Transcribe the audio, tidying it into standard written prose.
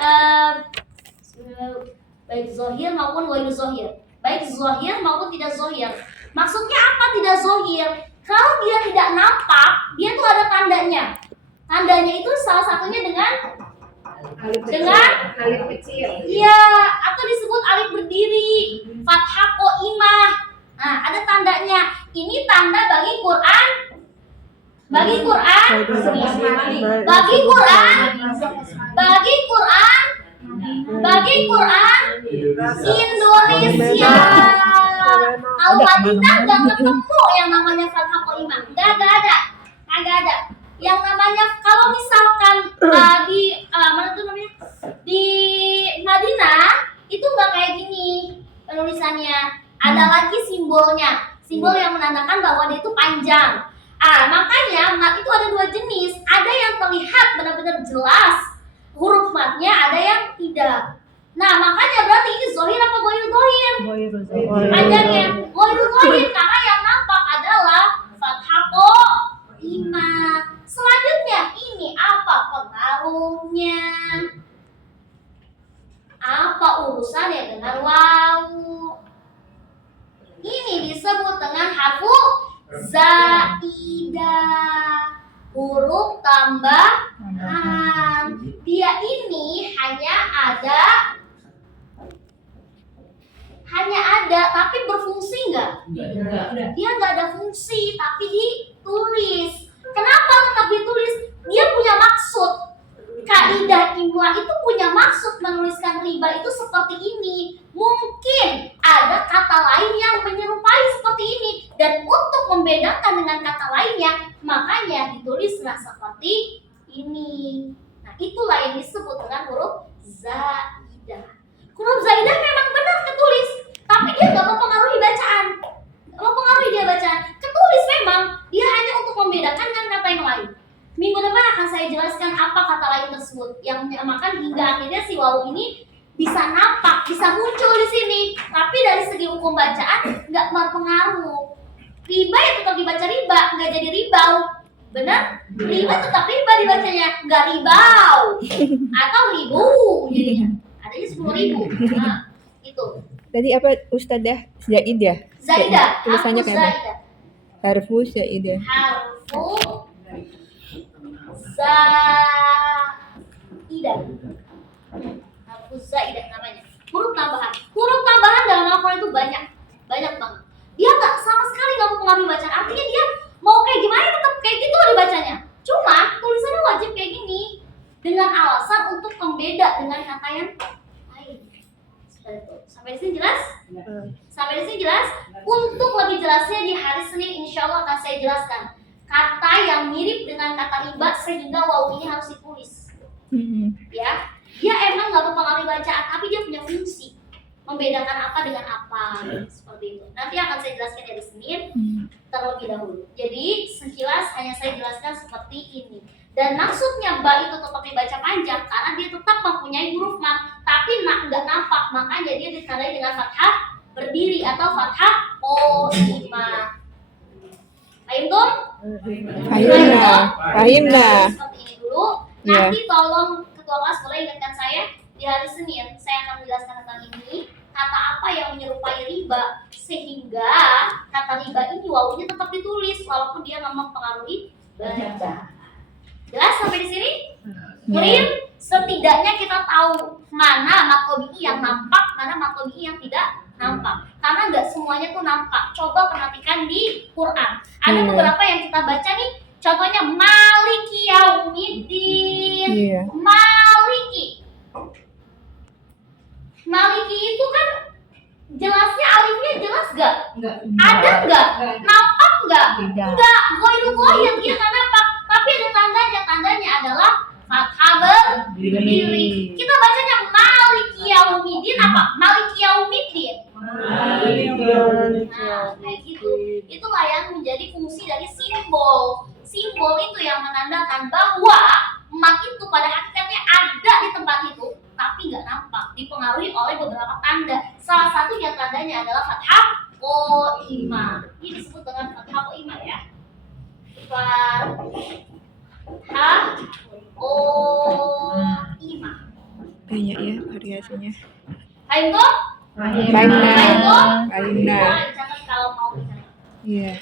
eh, baik zohir maupun ghairu zohir, baik zohir maupun tidak zohir. Maksudnya apa tidak zohir? Kalau dia tidak nampak, dia tuh ada tandanya. Tandanya itu salah satunya dengan alif kecil. Iya, atau disebut alif berdiri, fathah qaimah. Nah, ada tandanya. Ini tanda bagi Quran. Bagi Quran Indonesia. Kalau Madinah nggak ketemu yang namanya fathah qaimah, nggak ada. Yang namanya kalau misalkan di mana tuh namanya di Madinah itu nggak kayak gini penulisannya. Ada lagi simbolnya, simbol yang menandakan bahwa dia itu panjang. Makanya mat itu ada dua jenis. Ada yang terlihat benar-benar jelas huruf matnya, ada yang tidak. Nah, makanya berarti ini zohir apa ghairu zohir? Panjangnya ghairu zohir karena yang nampak adalah fathah qaimah. Selanjutnya ini apa pengaruhnya? Apa urusannya dengan wawu? Ini disebut dengan harfu zaidah, huruf tambahan. Dia ini hanya ada tapi berfungsi enggak? Dia enggak ada fungsi tapi ditulis. Kenapa tetap ditulis? Dia punya maksud. Kaidah imla itu punya maksud menuliskan riba itu seperti ini. Mungkin ada kata lain yang menyerupai seperti ini, dan untuk membedakan dengan kata lainnya, makanya ditulislah seperti ini. Nah, itulah yang disebut dengan huruf zaidah. Huruf zaidah memang benar ketulis, tapi dia nggak mempengaruhi bacaan. Ketulis memang, dia hanya untuk membedakan dengan kata yang lain. Minggu depan akan saya jelaskan apa kata lain tersebut yang menyamakan hingga akhirnya si wawu ini bisa nampak, bisa muncul di sini. Tapi dari segi hukum bacaan nggak berpengaruh. Riba ya tetap dibaca riba, nggak jadi ribau. Benar? Riba tetap riba dibacanya, nggak ribau atau ribu jadinya. Adanya 10.000. Nah, itu. Tadi apa Ustadzah Zaidah? Zaidah, tulisannya harfu kayak zaidah. harfu Zaidah. Harfu zaidah. Harfu zaidah namanya. Huruf tambahan. Huruf tambahan dalam Al-Quran itu banyak banget. Dia nggak sama sekali nggak mempengaruhi bacaan. Artinya dia mau kayak gimana tetap kayak gitu dibacanya. Cuma tulisannya wajib kayak gini dengan alasan untuk pembeda dengan kata yang lain. Sampai di sini jelas? Sampai di sini jelas? Untuk lebih jelasnya di hari Senin insya Allah akan saya jelaskan kata yang mirip dengan kata riba sehingga wawu ini harus ditulis. Ya, dia emang nggak mempengaruhi bacaan, tapi dia punya fungsi membedakan apa dengan apa, seperti itu. Nanti akan saya jelaskan hari Senin terlebih dahulu. Jadi sekilas hanya saya jelaskan seperti ini. Dan maksudnya ba itu tetap dibaca panjang karena dia tetap mempunyai huruf mat, tapi nggak nampak, makanya dia ditandai dengan fathah berdiri atau fathah qaimah. Paham tuh? Paham nah. Seperti ini dulu. Nanti tolong ketua kelas boleh ingatkan saya di hari Senin saya akan menjelaskan tentang ini, kata apa yang menyerupai riba sehingga kata riba ini wawunya tetap ditulis walaupun dia nggak mempengaruhi baca. Jelas sampai di sini? Clear? Setidaknya kita tahu mana matobi'i yang nampak, mana matobi'i yang tidak nampak. Karena nggak semuanya tuh nampak. Coba perhatikan di Quran. Ada beberapa yang kita baca nih. Contohnya Maliki Yaumiddin. Maliki itu kan jelasnya alifnya jelas gak? Enggak. Ada nggak? Nampak nggak? Enggak. Ghairu zohir dia nggak nampak. Tapi ada tandanya. Tandanya adalah fathah berdiri. Kita bacanya Maliki Yaumiddin apa? Maliki Yaumiddin. Nah, kayak gitu. Itulah yang menjadi fungsi dari simbol. Simbol itu yang menandakan bahwa mat itu pada hakikatnya ada di tempat itu, tapi nggak nampak, dipengaruhi oleh beberapa tanda. Salah satunya tandanya adalah fathah qaimah. Ini disebut dengan fathah qaimah ya. Fathah qaimah. Banyak ya variasinya. Haimko? Faina. Haimko? Faina. Wah, dicatat kalau mau bicara. Iya.